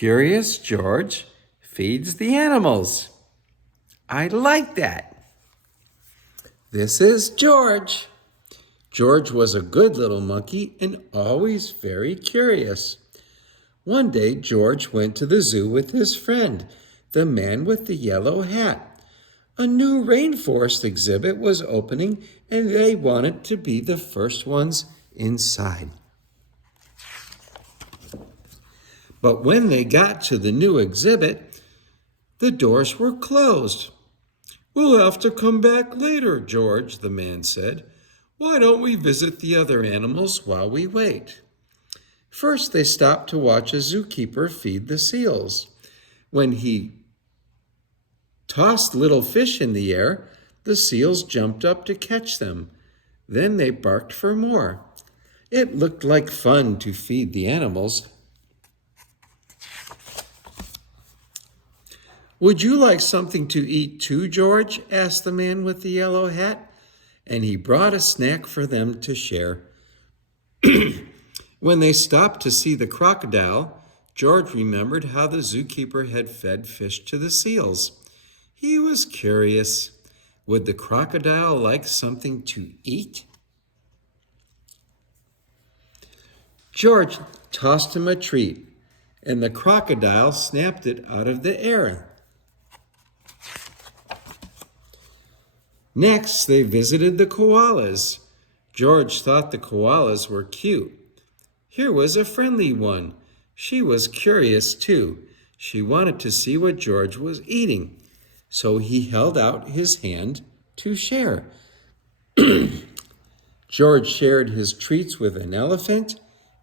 Curious George feeds the animals. I like that. This is George. George was a good little monkey and always very curious. One day, George went to the zoo with his friend, the man with the yellow hat. A new rainforest exhibit was opening, and they wanted to be the first ones inside. But when they got to the new exhibit, the doors were closed. "We'll have to come back later, George," the man said. "Why don't we visit the other animals while we wait?" First, they stopped to watch a zookeeper feed the seals. When he tossed little fish in the air, the seals jumped up to catch them. Then they barked for more. It looked like fun to feed the animals. "Would you like something to eat too, George?" asked the man with the yellow hat, and he brought a snack for them to share. When they stopped to see the crocodile, George remembered how the zookeeper had fed fish to the seals. He was curious. Would the crocodile like something to eat? George tossed him a treat, and the crocodile snapped it out of the air. Next, they visited the koalas. George thought the koalas were cute. Here was a friendly one. She was curious too. She wanted to see what George was eating, so he held out his hand to share. George shared his treats with an elephant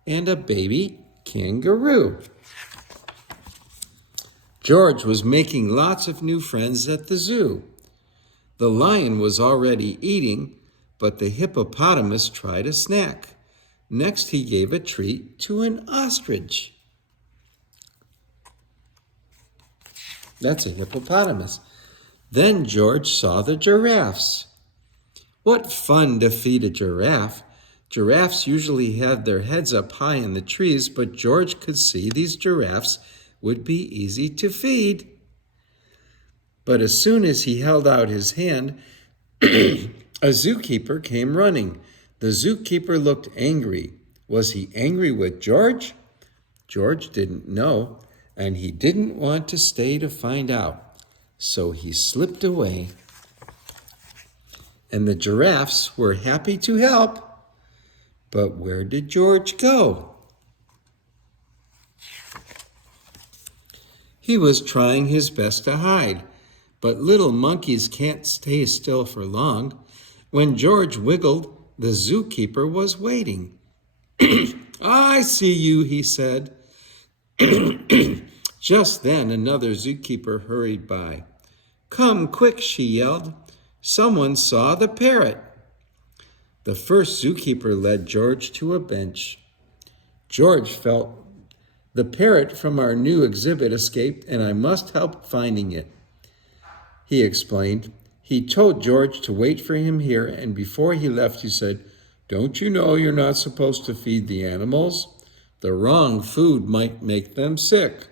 and a baby kangaroo. George was making lots of new friends at the zoo. The lion was already eating, but the hippopotamus tried a snack. Next, he gave a treat to an ostrich. That's a hippopotamus. Then George saw the giraffes. What fun to feed a giraffe. Giraffes usually have their heads up high in the trees, but George could see these giraffes would be easy to feed. But as soon as he held out his hand, a zookeeper came running. The zookeeper looked angry. Was he angry with George? George didn't know, and he didn't want to stay to find out. So he slipped away. And the giraffes were happy to help. But where did George go? He was trying his best to hide, but little monkeys can't stay still for long. When George wiggled, the zookeeper was waiting. "I see you," he said. Just then, another zookeeper hurried by. "Come quick," she yelled. "Someone saw the parrot." The first zookeeper led George to a bench. George felt the parrot from our new exhibit escaped, and I must help finding it, he explained. He told George to wait for him here, and before he left, he said, "Don't you know you're not supposed to feed the animals? The wrong food might make them sick."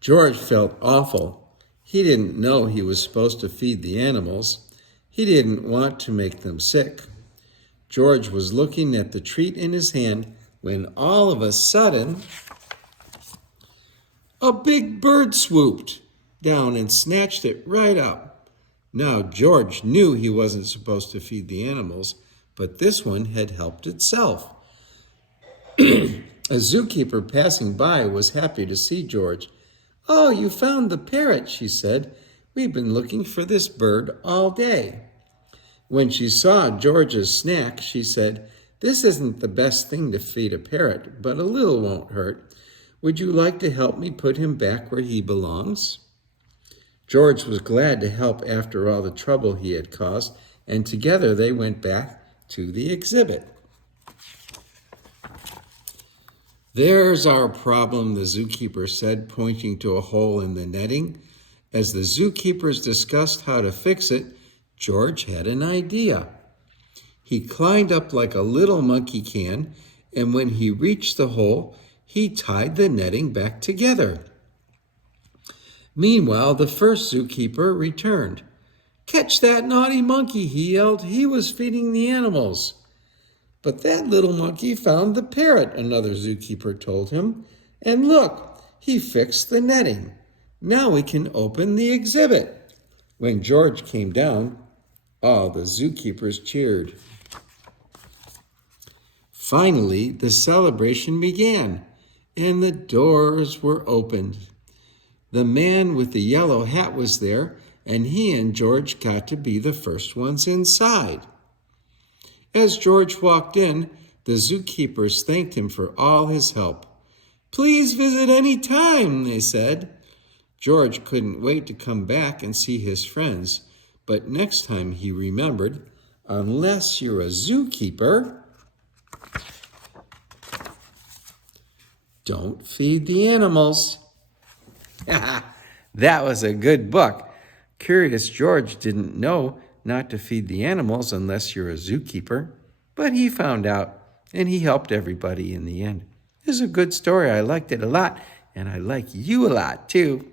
George felt awful. He didn't know he was supposed to feed the animals. He didn't want to make them sick. George was looking at the treat in his hand when all of a sudden, a big bird swooped down and snatched it right up. Now George knew he wasn't supposed to feed the animals, but this one had helped itself. A zookeeper passing by was happy to see George. "Oh, you found the parrot," she said. "We've been looking for this bird all day." When she saw George's snack, she said, "This isn't the best thing to feed a parrot, but a little won't hurt. Would you like to help me put him back where he belongs?" George was glad to help after all the trouble he had caused, and together they went back to the exhibit. "There's our problem," the zookeeper said, pointing to a hole in the netting. As the zookeepers discussed how to fix it, George had an idea. He climbed up like a little monkey can, and when he reached the hole, he tied the netting back together. Meanwhile, the first zookeeper returned. "Catch that naughty monkey," he yelled. "He was feeding the animals." "But that little monkey found the parrot," another zookeeper told him. "And look, he fixed the netting. Now we can open the exhibit." When George came down, all the zookeepers cheered. Finally, the celebration began, and the doors were opened. The man with the yellow hat was there, and he and George got to be the first ones inside. As George walked in, the zookeepers thanked him for all his help. "Please visit any time," they said. George couldn't wait to come back and see his friends, but next time he remembered, unless you're a zookeeper, don't feed the animals. That was a good book. Curious George didn't know not to feed the animals unless you're a zookeeper, but he found out, and he helped everybody in the end. It was a good story. I liked it a lot, and I like you a lot too.